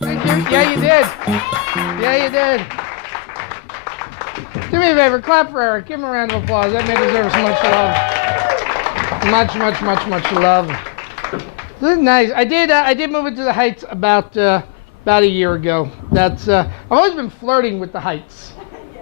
Thank you. Yeah, you did. Yeah, you did. Do me a favor, clap for Eric. Give him a round of applause. That man deserves much love. Much love. This is nice. I did move into the Heights about a year ago. I've always been flirting with the Heights.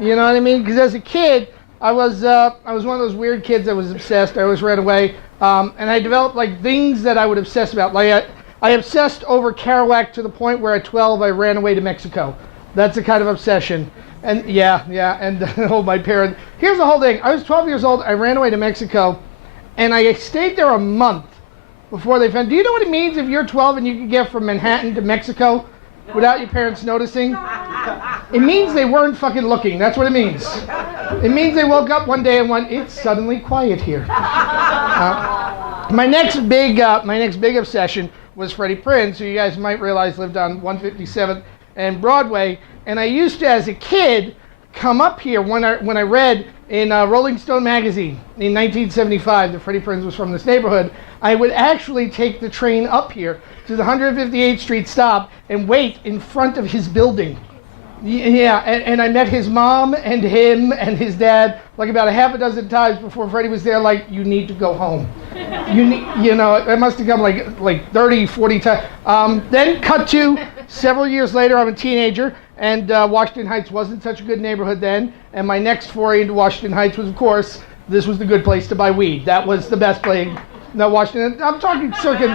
You know what I mean? Because as a kid, I was one of those weird kids that was obsessed. I always ran away, and I developed like things that I would obsess about. Like I obsessed over Kerouac to the point where at 12 I ran away to Mexico. That's the kind of obsession. And and oh, my parents. Here's the whole thing. I was 12 years old. I ran away to Mexico, and I stayed there a month before they found. Do you know what it means if you're 12 and you can get from Manhattan to Mexico without your parents noticing? It means they weren't fucking looking. That's what it means. It means they woke up one day and went, "It's suddenly quiet here." My next big obsession was Freddie Prinze, who you guys might realize lived on 157th and Broadway. And I used to, as a kid, come up here when I read in Rolling Stone magazine in 1975 that Freddie Prinze was from this neighborhood. I would actually take the train up here to the 158th Street stop and wait in front of his building. Yeah, and I met his mom and him and his dad like about a half a dozen times before Freddie was there. Like, you need to go home. It must have come like 30, 40 times. Then cut to several years later, I'm a teenager, and Washington Heights wasn't such a good neighborhood then. And my next foray into Washington Heights was, of course, this was the good place to buy weed. That was the best place. No, Washington. I'm talking circa.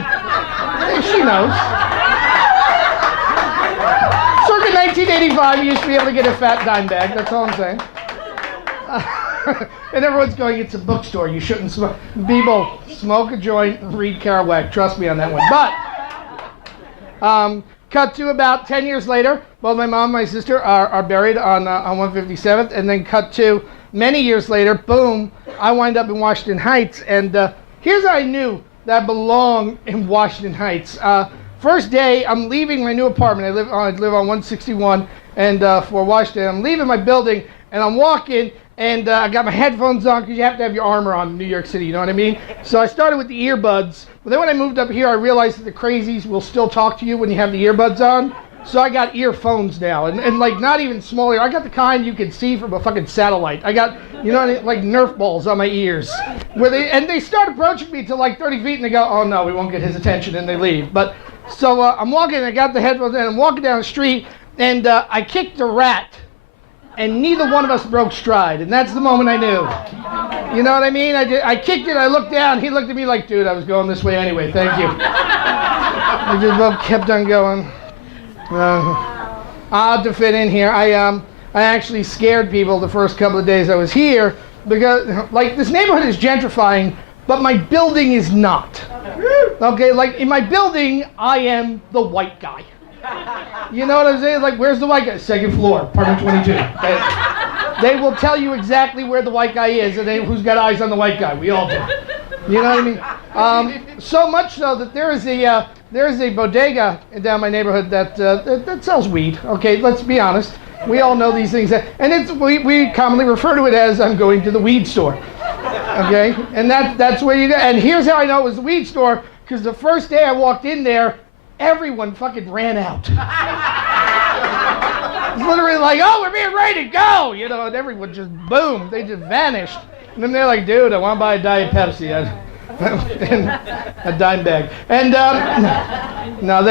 She knows. Circa 1985, you used to be able to get a fat dime bag. That's all I'm saying. And everyone's going, it's a bookstore. You shouldn't smoke. People, smoke a joint, read Kerouac. Trust me on that one. But cut to about 10 years later, both my mom and my sister are buried on 157th. And then cut to many years later, boom, I wind up in Washington Heights. And here's how I knew that I belonged in Washington Heights. First day, I'm leaving my new apartment. I live on 161 and for Washington. I'm leaving my building, and I'm walking, and I got my headphones on because you have to have your armor on in New York City, you know what I mean? So I started with the earbuds, but then when I moved up here, I realized that the crazies will still talk to you when you have the earbuds on. So I got earphones now, and like not even smaller. I got the kind you can see from a fucking satellite. I got, like Nerf balls on my ears. And they start approaching me to like 30 feet, and they go, "Oh no, we won't get his attention," and they leave. But so I'm walking, and I got the headphones, and I'm walking down the street, and I kicked a rat, and neither one of us broke stride, and that's the moment I knew. You know what I mean? I kicked it, I looked down, he looked at me like, "Dude, I was going this way anyway, thank you." We just both kept on going. To fit in here, I actually scared people the first couple of days I was here because, like, this neighborhood is gentrifying, but my building is not. Okay, like in my building, I am the white guy. You know what I'm saying? Like, where's the white guy? Second floor, apartment 22. They will tell you exactly where the white guy is and who's got eyes on the white guy. We all do. You know what I mean? So much so that there is a bodega down my neighborhood that sells weed. Okay, let's be honest. We all know these things. And we commonly refer to it as, "I'm going to the weed store." Okay? And that's where you go. And here's how I know it was the weed store, because the first day I walked in there, everyone fucking ran out. It's literally like, "Oh, we're being raided, go!" And everyone just, boom, they just vanished. And then they're like, "Dude, I want to buy a Diet Pepsi." And a dime bag. And no,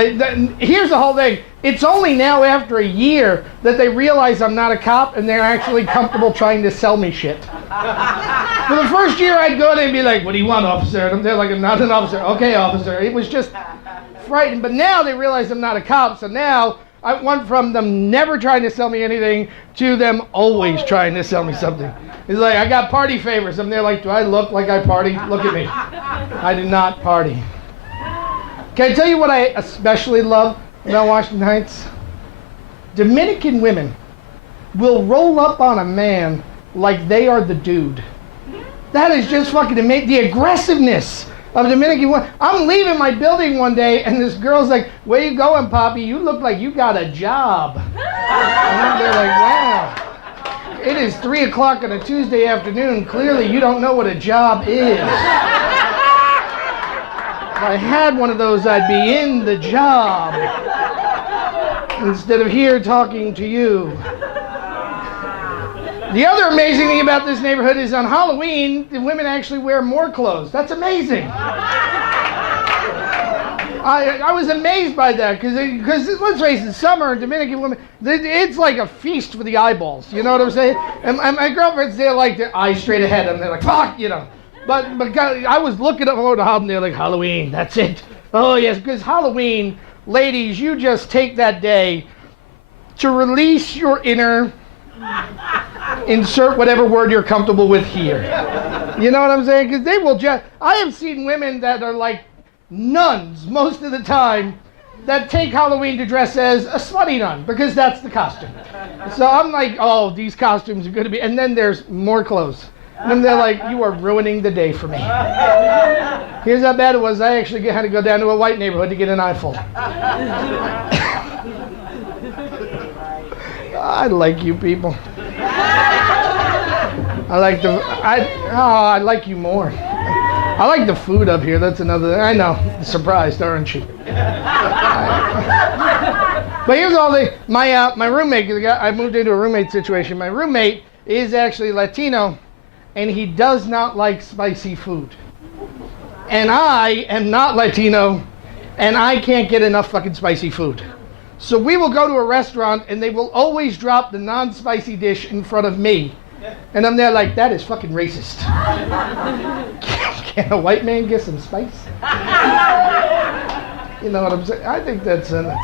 here's the whole thing. It's only now after a year that they realize I'm not a cop and they're actually comfortable trying to sell me shit. For the first year, I'd go there and be like, "What do you want, officer?" And they're like, "I'm not an officer." "Okay, officer." It was just frightening. But now they realize I'm not a cop, so now I went from them never trying to sell me anything to them always trying to sell me something. It's like, "I got party favors." And they're like, "Do I look like I party? Look at me. I do not party." Can I tell you what I especially love about Washington Heights? Dominican women will roll up on a man like they are the dude. That is just fucking amazing. The aggressiveness of Dominican women. I'm leaving my building one day, and this girl's like, "Where you going, Poppy? You look like you got a job." And they're like, "Wow. It is 3 o'clock on a Tuesday afternoon. Clearly, you don't know what a job is." If I had one of those, I'd be in the job instead of here talking to you. The other amazing thing about this neighborhood is on Halloween, the women actually wear more clothes. That's amazing. I was amazed by that because let's face it, summer Dominican women, it's like a feast for the eyeballs. You know what I'm saying? And my girlfriends, they're like their eyes straight ahead, and they're like, "Fuck," you know. But I was looking up over the Halloween, they're like, "Halloween, that's it." Oh yes, because Halloween, ladies, you just take that day to release your inner. Insert whatever word you're comfortable with here. You know what I'm saying? Because they will just. I have seen women that are like nuns most of the time that take Halloween to dress as a slutty nun because that's the costume. So I'm like, oh, these costumes are going to be. And then there's more clothes. And then they're like, "You are ruining the day for me." Here's how bad it was. I actually had to go down to a white neighborhood to get an eyeful. I like you people. I like you more. I like the food up here. That's another. I know. Surprised, aren't you? But here's all my roommate. I moved into a roommate situation. My roommate is actually Latino, and he does not like spicy food. And I am not Latino, and I can't get enough fucking spicy food. So we will go to a restaurant, and they will always drop the non-spicy dish in front of me. And I'm there like, that is fucking racist. Can a white man get some spice? You know what I'm saying? I think that's let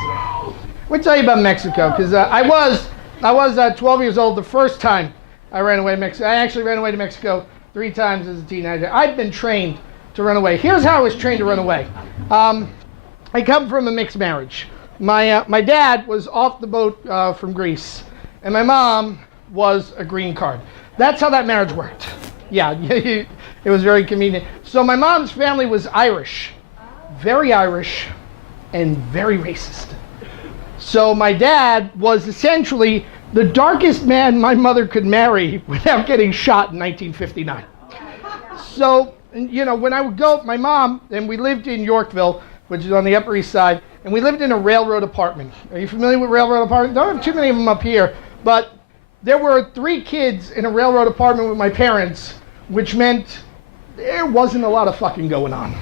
me tell you about Mexico, because I was 12 years old the first time I ran away to Mexico. I actually ran away to Mexico 3 times as a teenager. I've been trained to run away. Here's how I was trained to run away. I come from a mixed marriage. My dad was off the boat from Greece, and my mom was a green card. That's how that marriage worked. Yeah, it was very convenient. So my mom's family was Irish, and very racist. So my dad was essentially the darkest man my mother could marry without getting shot in 1959. So, you know, when I would go, my mom, and we lived in Yorkville, which is on the Upper East Side, and we lived in a railroad apartment. Are you familiar with railroad apartments? Don't have too many of them up here, but there were 3 kids in a railroad apartment with my parents, which meant there wasn't a lot of fucking going on.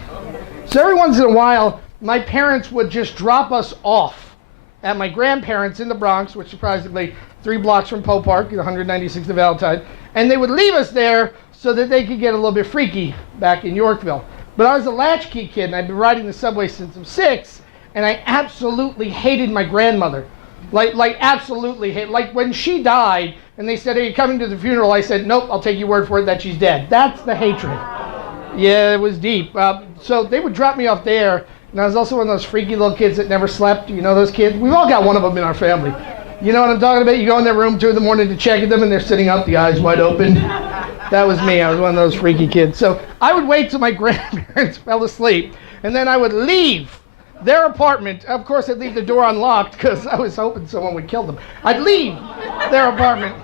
So every once in a while, my parents would just drop us off at my grandparents in the Bronx, which is practically 3 blocks from Poe Park, 196th of Valentine, and they would leave us there so that they could get a little bit freaky back in Yorkville. But I was a latchkey kid, and I'd been riding the subway since I'm 6, and I absolutely hated my grandmother. Like absolutely hate. Like when she died, and they said, "Are you coming to the funeral?" I said, "Nope, I'll take your word for it that she's dead." That's the hatred. Yeah, it was deep. So they would drop me off there, and I was also one of those freaky little kids that never slept. You know those kids? We've all got one of them in our family. You know what I'm talking about? You go in their room 2 in the morning to check at them, and they're sitting up, the eyes wide open. That was me. I was one of those freaky kids. So I would wait till my grandparents fell asleep, and then I would leave their apartment. Of course, I'd leave the door unlocked because I was hoping someone would kill them. I'd leave their apartment.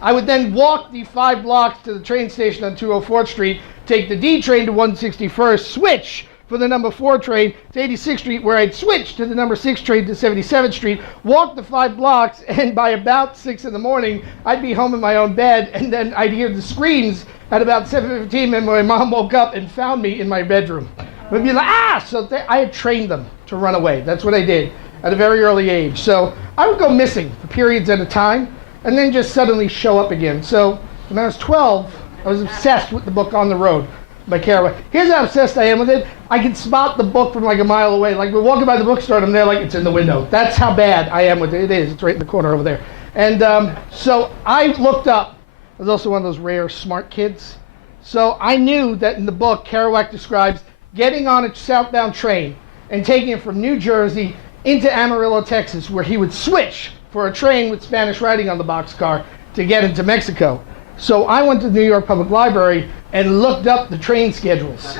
I would then walk the 5 blocks to the train station on 204th Street, take the D train to 161st, switch for the number 4 train to 86th Street, where I'd switch to the number 6 train to 77th Street, walk the 5 blocks, and by about 6 in the morning, I'd be home in my own bed, and then I'd hear the screams at about 7:15, and my mom woke up and found me in my bedroom. Would be like, ah! So I had trained them to run away. That's what I did at a very early age. So I would go missing for periods at a time and then just suddenly show up again. So when I was 12, I was obsessed with the book On the Road by Kerouac. Here's how obsessed I am with it. I can spot the book from like a mile away. Like we're walking by the bookstore and I'm there like it's in the window. That's how bad I am with it. It is. It's right in the corner over there. And so I looked up. I was also one of those rare smart kids. So I knew that in the book, Kerouac describes getting on a southbound train and taking it from New Jersey into Amarillo, Texas, where he would switch for a train with Spanish writing on the boxcar to get into Mexico. So I went to the New York Public Library and looked up the train schedules.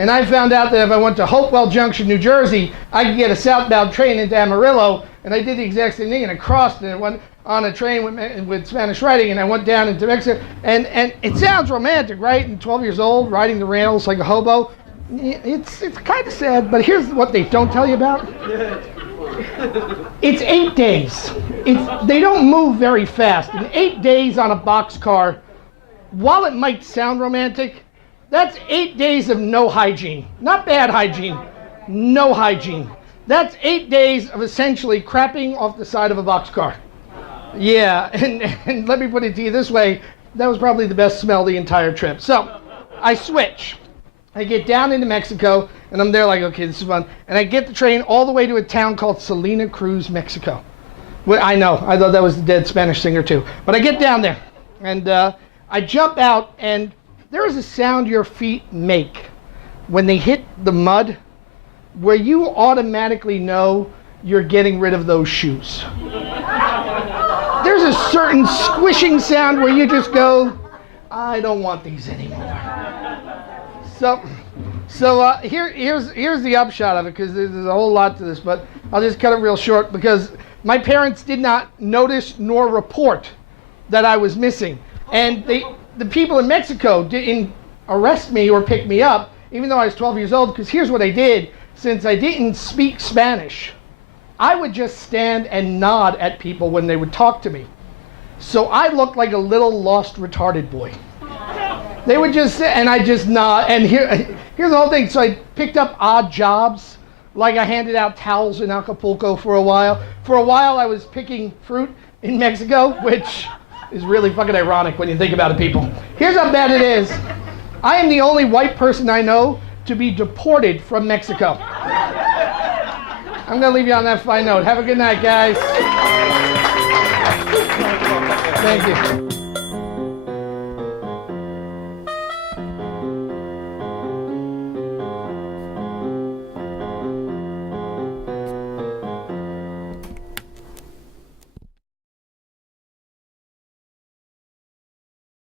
And I found out that if I went to Hopewell Junction, New Jersey, I could get a southbound train into Amarillo, and I did the exact same thing, and I crossed, and I went on a train with Spanish writing, and I went down into Mexico, and it sounds romantic, right? And 12 years old, riding the rails like a hobo. It's kind of sad, but here's what they don't tell you about. It's 8 days. They don't move very fast. In 8 days on a boxcar, while it might sound romantic, that's 8 days of no hygiene. Not bad hygiene, no hygiene. That's 8 days of essentially crapping off the side of a boxcar. Yeah, and let me put it to you this way, that was probably the best smell the entire trip. So, I switch. I get down into Mexico, and I'm there like, okay, this is fun. And I get the train all the way to a town called Salina Cruz, Mexico. Well, I know, I thought that was the dead Spanish singer too. But I get down there, and I jump out, and there is a sound your feet make when they hit the mud where you automatically know you're getting rid of those shoes. There's a certain squishing sound where you just go, I don't want these anymore. So here's the upshot of it, because there's a whole lot to this, but I'll just cut it real short, because my parents did not notice nor report that I was missing. And the people in Mexico didn't arrest me or pick me up, even though I was 12 years old, because here's what I did. Since I didn't speak Spanish, I would just stand and nod at people when they would talk to me. So I looked like a little lost retarded boy. They would just sit, and I just nod, and here's the whole thing. So I picked up odd jobs, like I handed out towels in Acapulco for a while. For a while I was picking fruit in Mexico, which is really fucking ironic when you think about it, people. Here's how bad it is. I am the only white person I know to be deported from Mexico. I'm gonna leave you on that fine note. Have a good night, guys. Thank you.